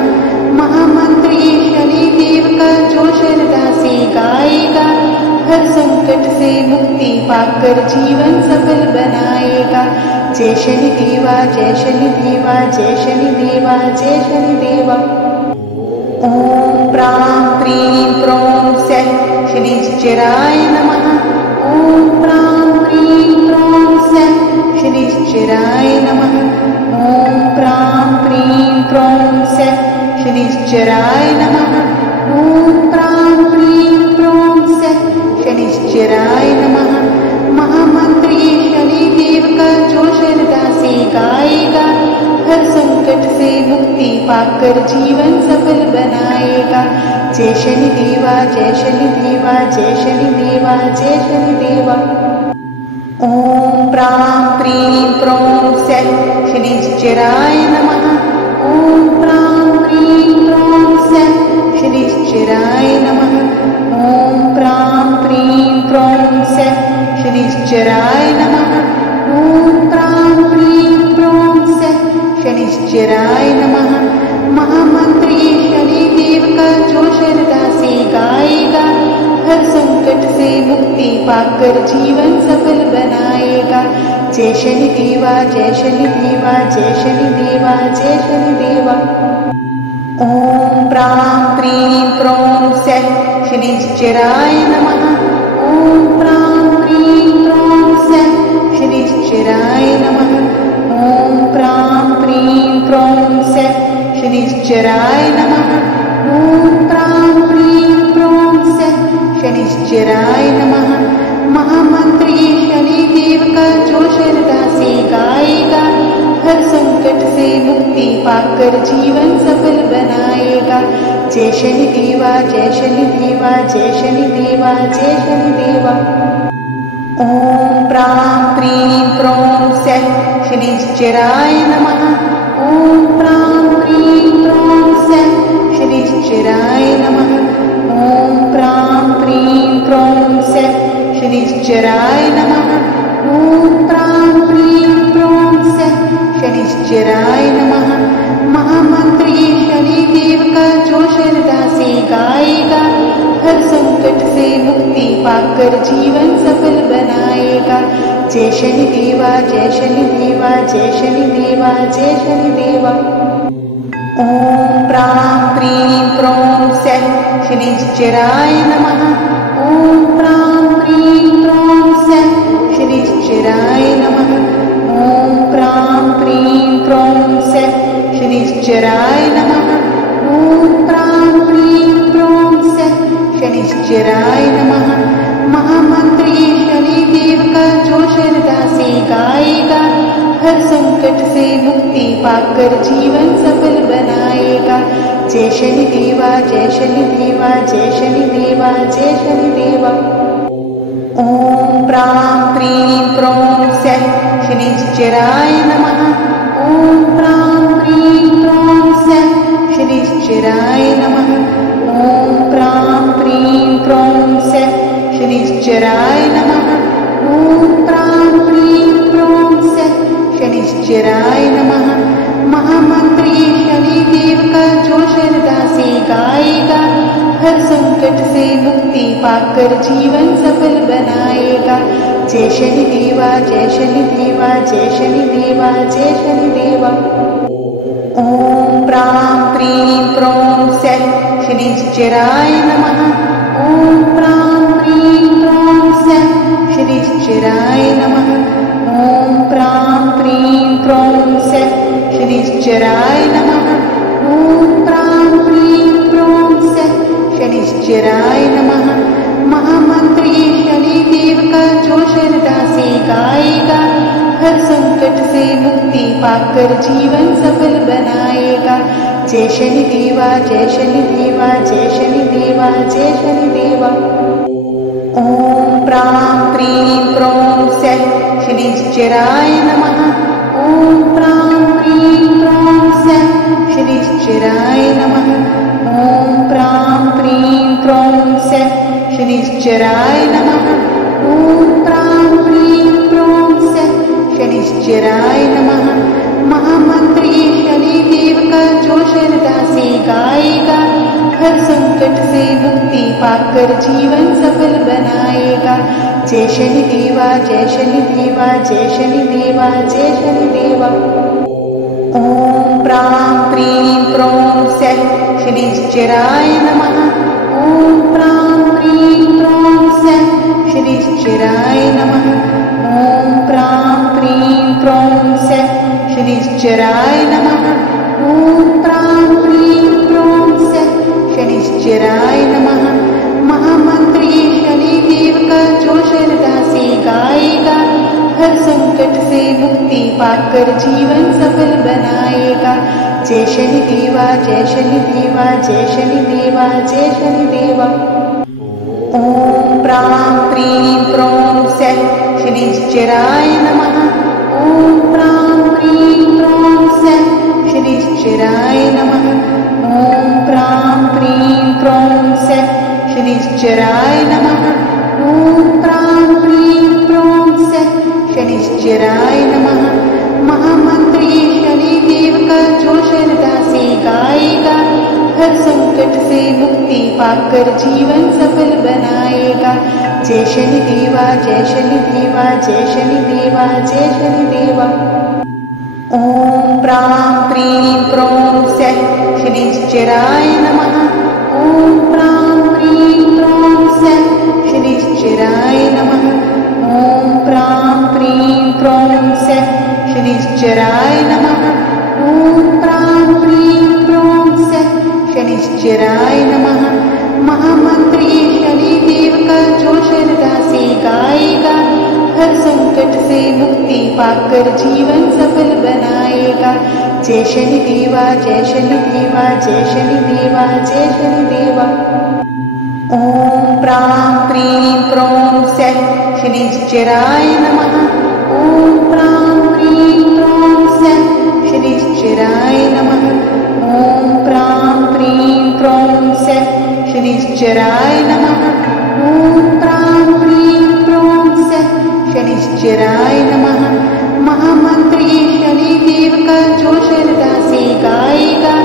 महामंत्र ये शनि देव का जो श्रद्धा से गाएगा, हर संकट से मुक्ति पाकर जीवन सफल बनाएगा। जय शनि देवा, जय शनि देवा, जय शनि देवा, जय शनि देवा। ओम प्रां प्रीं प्रों सः शनिश्चराय नमः। ओम प्रां प्रीं प्रों सः शनिश्चराय नमः। ओम प्रां प्रीं प्रों सः शनिश्चराय नमः। ओम प्रां प्रीं प्रों सः शनिश्चराय नमः। महामंत्र ये शनि देव का जो श्रद्धा से गाएगा, हर संकट से मुक्ति पाकर जीवन सफल बनाएगा। जय शनि देवा, जय शनि देवा, जय शनि देवा, जय शनि देवा। ओम प्रां प्रीं प्रों सः शनिश्चराय नमः। ओम प्रां प्रीं प्रों सः शनिश्चराय नमः। ओम प्रां प्रीं प्रों सः शनिश्चराय नमः। ओम प्रां प्रीं प्रों सः शनिश्चराय नमः। महामंत्र ये शनि देव का जो श्रद्धा से गाएगा, हर संकट से मुक्ति पाकर जीवन सफल बनाएगा। जय शनि देवा, जय शनि देवा, जय शनि देवा, जय शनि देवा। ओम प्रां प्रीं प्रों सः शनिश्चराय नमः। ओम प्रां प्रीं प्रों सः शनिश्चराय नमः। ओम प्रां प्रीं प्रों सः शनिश्चराय नमः। ओम प्रां प्रीं प्रों सः शनिश्चराय नमः। महामंत्र ये शनि देव का जो श्रद्धा से गाएगा, हर संकट से मुक्ति पाकर जीवन सफल बनाएगा। जय शनि देवा, जय शनि देवा, जय शनि देवा, जय शनि देवा। ओम प्रां प्रीं प्रों सः शनिश्चराय नमः। ओम प्रां प्रीं प्रों सः शनिश्चराय नमः। ओम प्रां प्रीं प्रों सः शनिश्चराय नमः। ओम प्रां प्रीं प्रों सः शनिश्चराय नमः। महामंत्र ये शनि देव का जो श्रद्धा से गाएगा, हर संकट से मुक्ति पाकर जीवन सफल बनाएगा। जय शनि देवा, जय शनि देवा, जय शनि देवा, जय शनि देवा। ओम प्रां प्रीं प्रों सः शनिश्चराय नमः। ओम प्रां प्रीं प्रों सः शनिश्चराय नमः। ओम प्रां प्रीं प्रों सः शनिश्चराय नमः। ओम प्रां प्रीं प्रों सः शनिश्चराय नमः। महामंत्र ये शनि देव का जो श्रद्धा से गाएगा, हर संकट से मुक्ति पाकर जीवन सफल बनाएगा। जय शनि देवा, जय शनि देवा, जय शनि देवा, जय शनि देवा। ओम प्रां प्रीं प्रों सः शनिश्चराय नमः। ओम प्रां प्रीं प्रों सः शनिश्चराय नमः। ओम प्रां प्रीं प्रों सः शनिश्चराय नमः। ओम प्रां प्रीं प्रों सः शनिश्चराय नमः। महामंत्र ये शनि देव का जो श्रद्धा से गाएगा, हर संकट से मुक्ति पाकर जीवन सफल बनाएगा। जय शनि देवा, जय शनि देवा, जय शनि देवा, जय शनि देवा। ओम प्रां प्रीं प्रों सः शनिश्चराय नमः। ओम प्रां प्रीं प्रों सः शनिश्चराय नमः। ओम प्रां प्रीं प्रों सः शनिश्चराय नमः। ओम प्रां प्रीं प्रों सः शनिश्चराय नमः। महामंत्र ये शनि देव का जो श्रद्धा से गाएगा, हर संकट से मुक्ति पाकर जीवन सफल बनाएगा। जय शनि देवा, जय शनि देवा, जय शनि देवा, जय शनि देवा। ओम प्रां प्रीं प्रों सः शनिश्चराय नमः। ओम प्रां प्रीं प्रों सः शनिश्चराय नमः। ओम प्रां प्रीं प्रों सः शनिश्चराय नमः। ओम प्रां प्रीं प्रों सः शनिश्चराय नमः। महामंत्र ये शनि देव का जो श्रद्धा से गाएगा, हर संकट से मुक्ति पाकर जीवन सफल बनाएगा। जय शनि देवा, जय शनि देवा, जय शनि देवा, जय शनि देवा। ओम प्रां प्रीं प्रों सः शनिश्चराय नमः। ओम प्रां प्रीं प्रों सः शनिश्चराय नमः। ओम प्रां प्रीं प्रों सः शनिश्चराय नमः। ओम प्रां प्रीं प्रों सः शनिश्चराय नमः। महामंत्र ये शनि देव का जो श्रद्धा से गाएगा, हर संकट से मुक्ति पाकर पाकर जीवन सफल बनाएगा। जय शनि देवा, जय शनि देवा, जय शनि देवा, जय शनि देवा। ओम प्रां प्रीं प्रों सः शनिश्चराय नमः। ओम प्रां प्रीं प्रों सः शनिश्चराय नमः। ओम प्रां प्रीं प्रों सः शनिश्चराय नमः। ओम प्रां प्रीं प्रों सः शनिश्चराय नमः। महामंत्र ये शनि देव का जो श्रद्धा से गाएगा, हर संकट से मुक्ति पाकर जीवन सफल बनाएगा। जय शनि देवा, जय शनि देवा, जय शनि देवा, जय शनि देवा। ओम प्रां प्रीं प्रों सः शनिश्चराय नमः। ओम प्रां प्रीं प्रों सः शनिश्चराय नमः। ओम प्रां प्रीं प्रों सः शनिश्चराय नमः। ओम प्रां प्रीं प्रों सः शनिश्चराय नमः। महामंत्र ये शनि देव का जो श्रद्धा से गाएगा, हर संकट से मुक्ति पाकर जीवन सफल बनाएगा। जय शनि देवा, जय शनि देवा, जय शनि देवा, जय शनि देवा। ओम प्रां प्रीं प्रों सः शनिश्चराय नमः। ओम प्रां प्रीं प्रों सः शनिश्चराय नमः। ओम प्रां प्रीं प्रों सः शनिश्चराय नमः। ओम प्रां प्रीं प्रों सः शनिश्चराय नमः। महामंत्र ये शनि देव का जो श्रद्धा से गाएगा,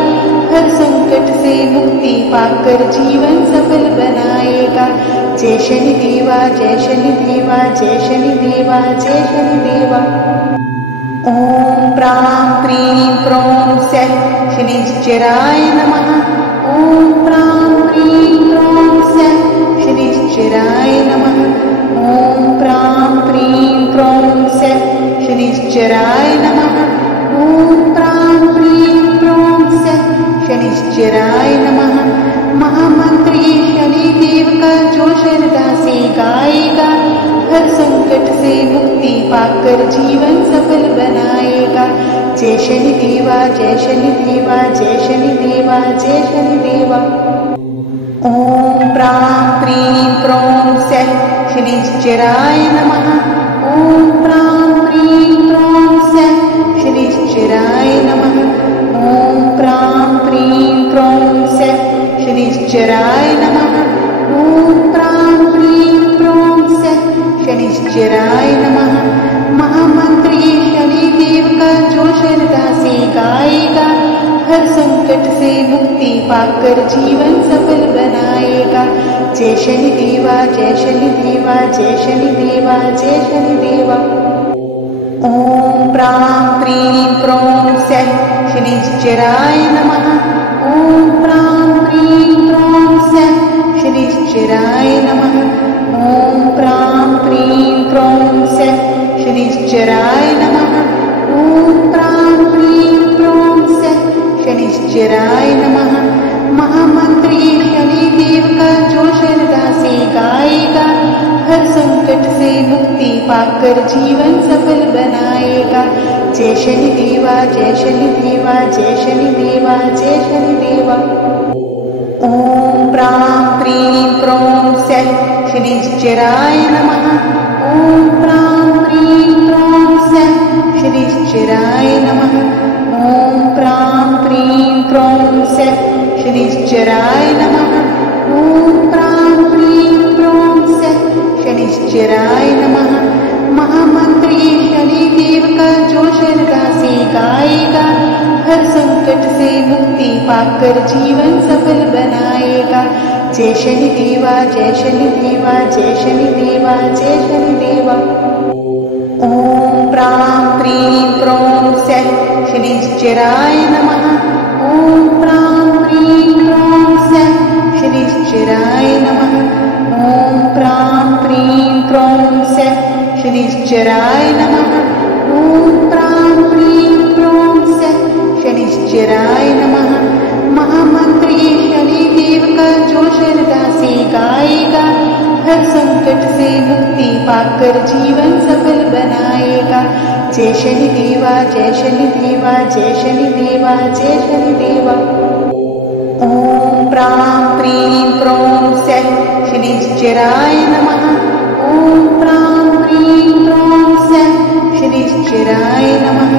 हर संकट से मुक्ति पाकर जीवन सफल बनाएगा। जय शनि देवा, जय शनि देवा, जय शनि देवा, जय शनि देवा। ओम प्रां प्रीं प्रों सः शनिश्चराय नमः। ओम प्रां प्रीं प्रों सः शनिश्चराय नमः। ओम प्रां प्रीं प्रों सः शनिश्चराय नमः। ओम प्रां प्रीं प्रों सः शनिश्चराय नमः। महामंत्र ये शनि देव का जो श्रद्धा से गाएगा, हर संकट से मुक्ति पाकर जीवन सफल बनाएगा। जय शनि देवा, जय शनि देवा, जय शनि देवा, जय शनि देवा। ओम प्रां प्रीं प्रों सः शनिश्चराय नमः। ओम प्रां प्रीं प्रों सः शनिश्चराय नमः। ओम प्रां प्रीं प्रों सः शनिश्चराय नमः। ओम प्रां प्रीं प्रों सः शनिश्चराय नमः। महामंत्र ये शनि देव का जो श्रद्धा से गाएगा, हर संकट से मुक्ति पाकर जीवन सफल बनाएगा। जय शनि देवा, जय शनि देवा, जय शनि देवा, जय शनि देवा। ओम प्रां प्रीं प्रों सः शनिश्चराय नमः। ओम प्रां प्रीं प्रों सः शनिश्चराय नमः। ओम प्रां प्रीं प्रों सः शनिश्चराय नमः। ओम प्रां प्रीं प्रों सः शनिश्चराय नमः। महामंत्र ये शनि देव का जो श्रद्धा से गाएगा, हर संकट से मुक्ति पाकर जीवन सफल बनाएगा। जय शनि देवा, जय शनि देवा, जय शनि देवा, जय शनि देवा। ओम प्रां प्रीं प्रों सः शनिश्चराय नमः। ओम प्रां प्रीं प्रों सः शनिश्चराय नमः। ओम प्रां प्रीं प्रों सः शनिश्चराय नमः। ओम प्रां प्रीं प्रों सः शनिश्चराय नमः। महामंत्र ये शनि देव का जो श्रद्धा से गाएगा, हर संकट से मुक्ति पाकर जीवन सफल बनाएगा। जय शनि देवा, जय शनि देवा, जय शनि देवा, जय शनि देवा। ओम प्रां प्रीं प्रों सः शनिश्चराय नमः। ओम प्रां प्रीं प्रों सः शनिश्चराय नमः। ओम प्रां प्रीं प्रों सः शनिश्चराय नमः। ओम प्रां प्रीं प्रों सः शनिश्चराय नमः। महामंत्र ये शनि देव का जो श्रद्धा से गाएगा, हर संकट से मुक्ति पाकर जीवन सफल बनाएगा। जय शनि देवा, जय शनि देवा, जय शनि देवा, जय शनि देवा। ओम प्रां प्रीं प्रौं सः शनिश्चराय नमः। ओम प्रां प्रीं प्रौं सः शनिश्चराय नमः।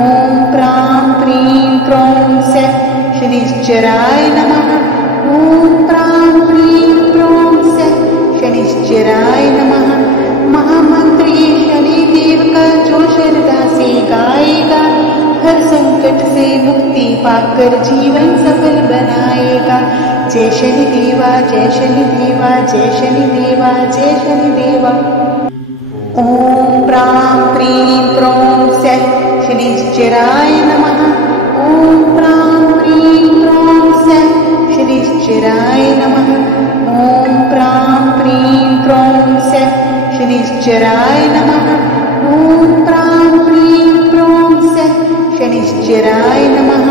ओम प्रां प्रीं प्रौं सः शनिश्चराय नमः। ओम प्रां प्रीं प्रौं सः शनिश्चराय नमः। महामंत्र ये शनि देव का जो श्रद्धा से गाएगा, हर संकट से मुक्ति पाकर जीवन सफल बनाएगा। जय शनि देवा, जय शनि देवा, जय शनि देवा, जय शनि देवा। ओम प्रां प्रीं प्रौं सः शनिश्चराय नमः। ओम प्रां प्रीं प्रौं सः शनिश्चराय नमः। ओम प्रां प्रीं प्रौं सः शनिश्चराय नमः। ओम प्रां प्रीं प्रौं सः शनिश्चराय नमः।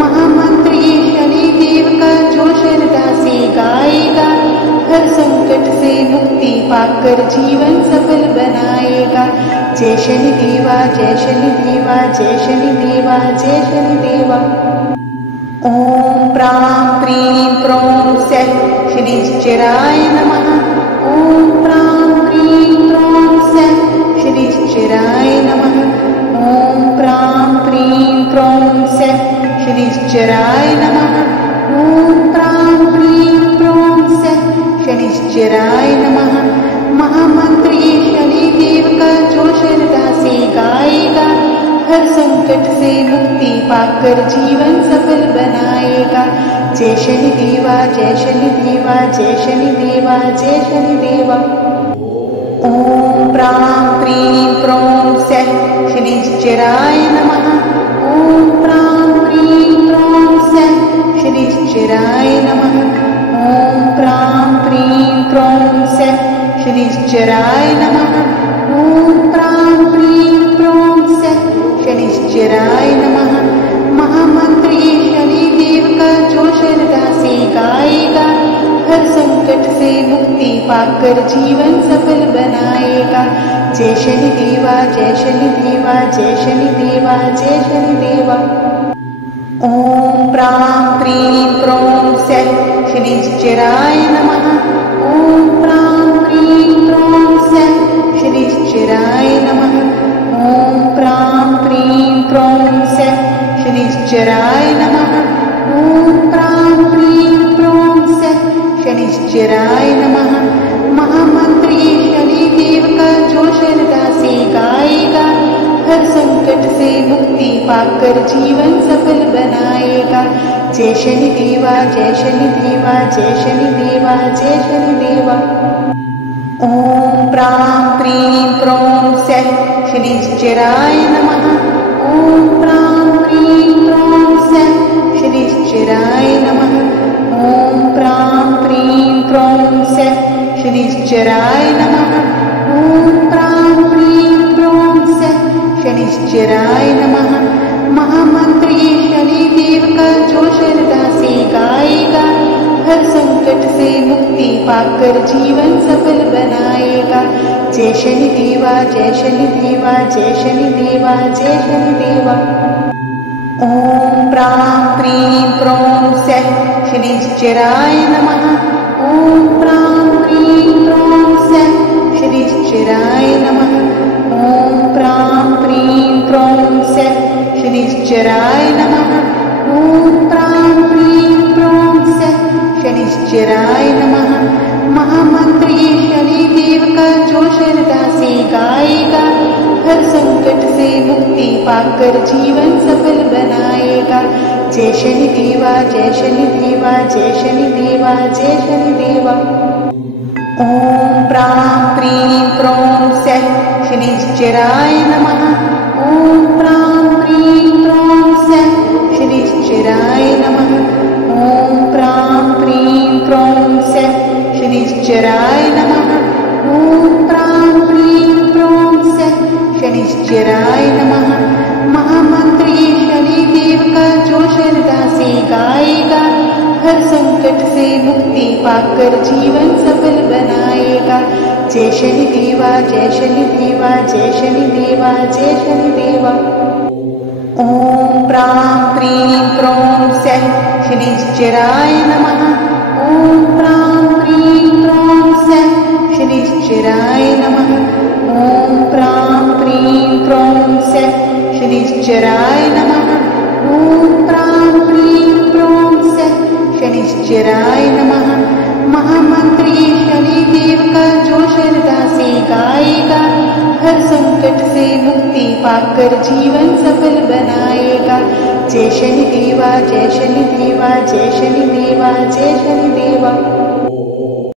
महामंत्र ये शनि देव का जो श्रद्धा से गाएगा, हर संकट से मुक्ति पाकर जीवन सफल बनाएगा। जय शनि देवा, जय शनि देवा, जय शनि देवा, जय शनि देवा। ओम प्रां प्रीं प्रौं सः शनिश्चराय नमः। ओम प्रां प्रीं प्रौं सः शनिश्चराय नमः। ओम प्रां प्रीं प्रौं सः शनिश्चराय नमः। ओम प्रां प्रीं प्रौं सः शनिश्चराय नमः। महामंत्र ये शनि देव का जो श्रद्धा से गाएगा, हर संकट से मुक्ति पाकर जीवन सफल बनाएगा। जय शनि देवा, जय शनि देवा, जय शनि देवा, जय शनि देवा। ओम प्रां प्रीं प्रौं सः शनिश्चराय नमः। ओम प्रां प्रीं प्रौं सः शनिश्चराय नमः। ओम प्रां प्रीं प्रौं सः शनिश्चराय नमः। ओम प्रां प्रीं प्रौं सः शनिश्चराय नमः। महामंत्र ये शनि देव का जो श्रद्धा से गाएगा, हर संकट से मुक्ति पाकर जीवन सफल बनाएगा। जय शनि देवा, जय शनि देवा, जय शनि देवा, जय शनि देवा। ओम प्रां प्रीं प्रौं सः शनिश्चराय नमः। ओम प्रां प्रीं प्रौं सः शनिश्चराय नमः। ओम प्रां प्रीं प्रौं सः शनिश्चराय नमः। ओम प्रां प्रीं प्रौं सः शनिश्चराय नमः। महामंत्र ये शनि देव का जो श्रद्धा से गाएगा, हर संकट से मुक्ति पाकर जीवन सफल बनाएगा। जय शनि देवा, जय शनि देवा, जय शनि देवा, जय शनि देवा। ओम प्रां प्रीं प्रौं सः शनिश्चराय नमः। ओम प्रां प्रीं प्रौं सः शनिश्चराय नमः। ओम प्रां प्रीं प्रौं सः शनिश्चराय नमः। ओम प्रां प्रीं प्रौं सः शनिश्चराय नमः। महामंत्र ये शनि देव का जो श्रद्धा से गाएगा, हर संकट से मुक्ति पाकर जीवन सफल बनाएगा। जय शनि देवा, जय शनि देवा, जय शनि देवा, जय शनि देवा। ओम प्रां प्रीं प्रौं सः शनिश्चराय नमः। ओम प्रां प्रीं प्रौं सः शनिश्चराय नमः। ओम प्रां प्रीं प्रौं सः शनिश्चराय नमः। ओम प्रां प्रीं प्रौं सः शनिश्चराय नमः। महामंत्र ये शनि देव का जो श्रद्धा से गाएगा, हर संकट से मुक्ति पाकर जीवन सफल बनाएगा। जय शनि देवा, जय शनि देवा, जय शनि देवा, जय शनि देवा। ओम प्रां प्रीं प्रौं सः शनिश्चराय नमः। ओम प्रां प्रीं प्रौं सः शनिश्चराय नमः। ओम प्रां प्रीं प्रौं सः शनिश्चराय नमः। ओम प्रां प्रीं प्रौं सः शनिश्चराय नमः। महामंत्र ये शनि देव का जो श्रद्धा से गाएगा, हर संकट से मुक्ति पाकर जीवन सफल बनाएगा। जय शनि देवा, जय शनि देवा, जय शनि देवा, जय शनि देवा। ओम प्रां प्रीं प्रौं सः शनिश्चराय नमः। ओम प्रां प्रीं प्रौं सः शनिश्चराय नमः। ओम प्रां प्रीं प्रौं सः शनिश्चराय नमः। ओम प्रां प्रीं प्रौं सः शनिश्चराय नमः। महामंत्र ये शनि देव का जो श्रद्धा से गाएगा, हर संकट से मुक्ति पाकर जीवन सफल बनाएगा। जय शनि देवा, जय शनि देवा, जय शनि देवा, जय शनि देवा।